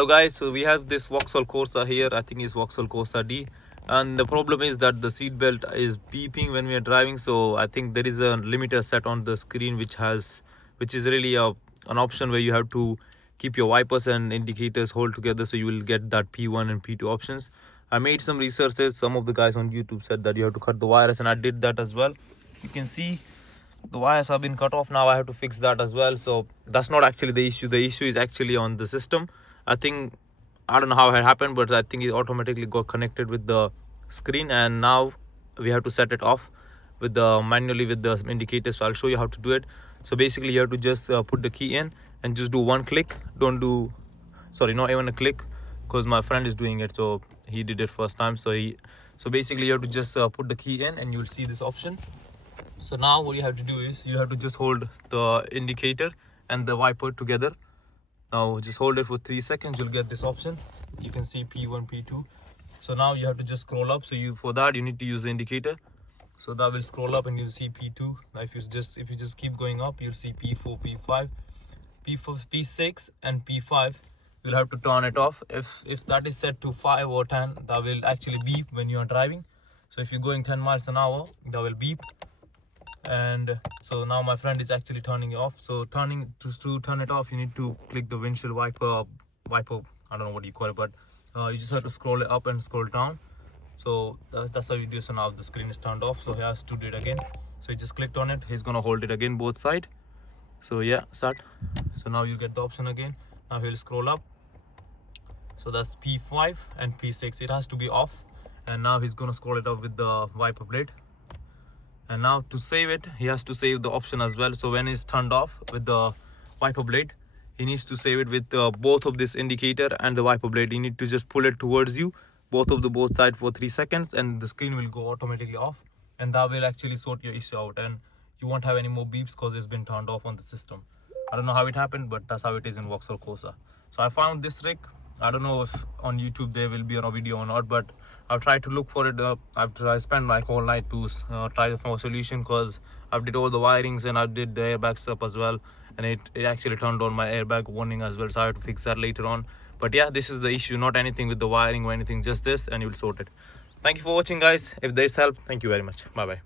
So guys, so we have this Vauxhall Corsa here. I think it's Vauxhall Corsa D, and the problem is that the seat belt is beeping when we are driving. So I think there is a limiter set on the screen which is really an option where you have to keep your wipers and indicators hold together, so you will get that P1 and P2 options. I made some researches. Some of the guys on YouTube said that you have to cut the wires, and I did that as well. You can see the wires have been cut off. Now I have to fix that as well. So that's not actually the issue. The issue is actually on the system. I don't know how it happened, but I think it automatically got connected with the screen, and now we have to set it off with the manually with the indicator. So I'll show you how to do it. So basically you have to just put the key in and just do one click. Don't do, sorry, not even a click, because my friend is doing it, so he did it first time. So basically you have to just put the key in and you will see this option. So now what you have to do is you have to just hold the indicator and the wiper together. Now just hold it for 3 seconds, you'll get this option. You can see P1, P2. So now you have to just scroll up. So for that you need to use the indicator. So that will scroll up and you'll see P2. Now if you just keep going up, you'll see P4, P5, P4, P6 and P5. You'll have to turn it off. If that is set to 5 or 10, that will actually beep when you are driving. So if you're going 10 miles an hour, that will beep. And so now my friend is actually turning it off. So to turn it off, you need to click the windshield wiper, I don't know what you call it, but you just have to scroll it up and scroll down. So that's how you do. So now the screen is turned off, so he has to do it again. So he just clicked on it, he's gonna hold it again both side. So yeah, start. So now you get the option again. Now he'll scroll up. So that's P5 and P6, it has to be off. And now he's gonna scroll it up with the wiper blade. And now to save it, he has to save the option as well. So when it's turned off with the wiper blade, he needs to save it with both of this indicator and the wiper blade. You need to just pull it towards you, both sides for 3 seconds, and the screen will go automatically off, and that will actually sort your issue out, and you won't have any more beeps because it's been turned off on the system. I don't know how it happened, but that's how it is in Vauxhall Corsa. So I found this trick. I don't know if on YouTube there will be a video or not, but I've tried to look for it. I spent like all night to try to find a solution, because I did all the wirings and I did the airbag stuff as well, and it actually turned on my airbag warning as well. So I have to fix that later on. But yeah, this is the issue, not anything with the wiring or anything, just this, and you'll sort it. Thank you for watching, guys. If this helped, thank you very much. Bye bye.